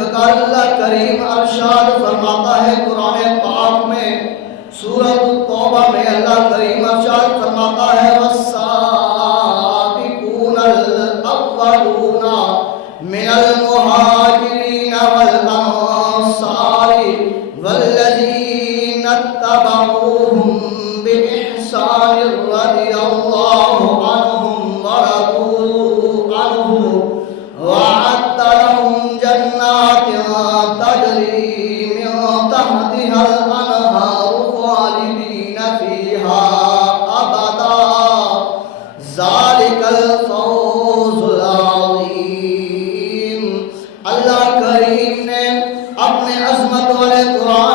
اللہ کریم ارشاد فرماتا ہے قرآن پاک میں سورۃ التوبہ میں اللہ کریم ارشاد فرماتا ہے والسابقون الاولون من المہاجرین والانصار والذین اتبعوہم بإحسان رضی اللہ عنہم ورضوا عنہ وأعد لهم جنات تجري من تحتها الأنهار خالدين فيها أبدا ذلك الفوز العظيم. اللہ کریم نے اپنے عظمت والے قرآن